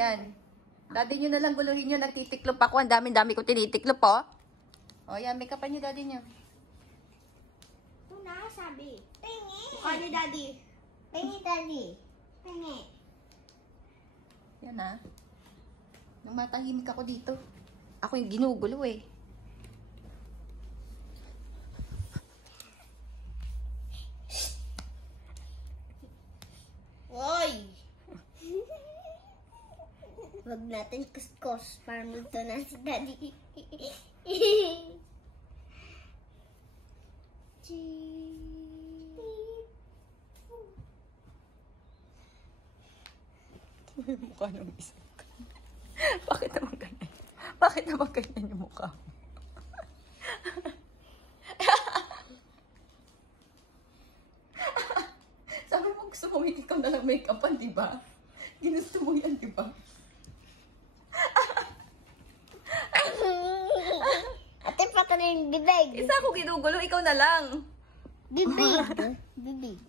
Yan. Daddy nyo na lang guluhin nyo. Nagtitiklop ako. Ang dami-dami ko tinitiklop, oh. O, yan. Make upan nyo, daddy nyo. Ito na, sabi. Pingi. Mukha ni daddy. Pingi, daddy. Pingi. Yan, ah. Nang matahimik ako dito. Ako yung ginugulo, eh. Oy! Wag natin kuskus para magto na si daddy. Mukha ng isa. Bakit naman ganyan? Bakit naman ganyan yung mukha mo? Sabi mo gusto mo ikaw na lang make-upan, di ba? Ginusto mo yan, di ba? Ate, pata na yung bibig. Isa ako ginugulo, ikaw na lang. Bibig. Bibig.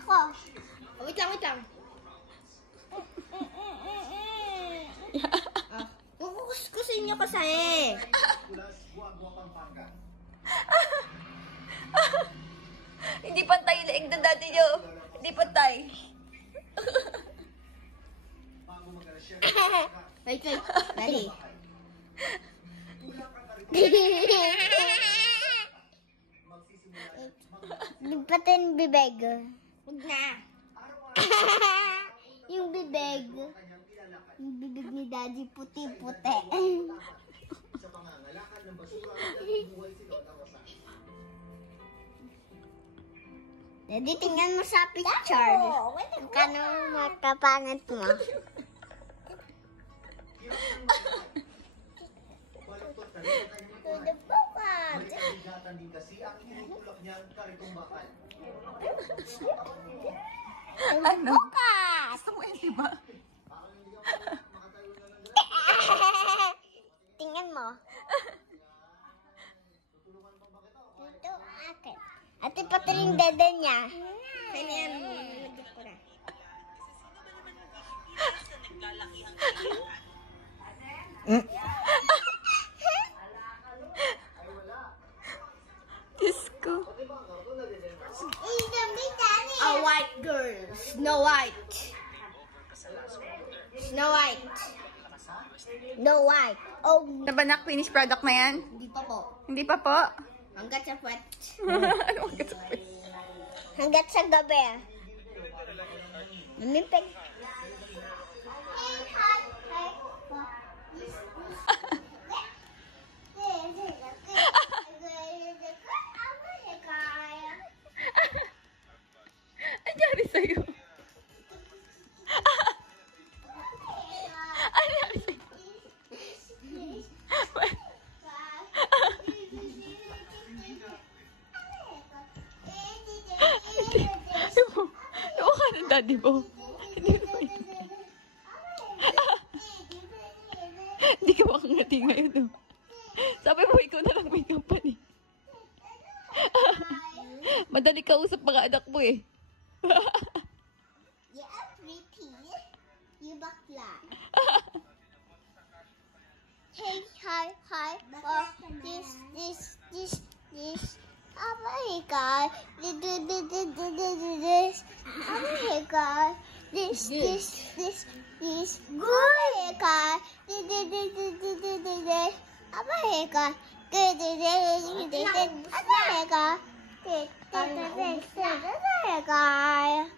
Ako. Wait lang, wait lang. Kukuskusin niyo kasi. Hindi pantay yung leeg ng dati nyo. Hindi pantay. Wait, wait. Dali. Lipatin bibig. Huwag na. Yung bibig. Yung bibig ni daddy puti-puti. Daddy, tingnan mo sa picture. Kano makapangat mo? To the pocket. Din kasi ang inutulak niyang karitumbakan. Ano? Pocket! Gusto mo yun, di ba? Tingnan mo. Ito akin. Ate, pati rin dede niya. Kaya yan, nalagyan ko na. Diyos ko. A white girl. Snow White. Snow White. Snow White. Oh, Nabanak, finished product na yan? hindi pa po. Hindi pa po? Hanggat sa puwet. Ano ang gusto? Hanggat sa gabi. Lumipig. Anyari sa'yo? Anyari sa'yo? Yung ka ng daddy mo. Hindi ka makangati ngayon. No? Sabi mo, ikaw na lang may company. Madali ka usap mga anak mo eh. Yeah, pretty. You bakla. Hey, hi. Oh, this. Oh my God. This. Oh my God. This. Oh my God. This. Oh my God. Oh my God.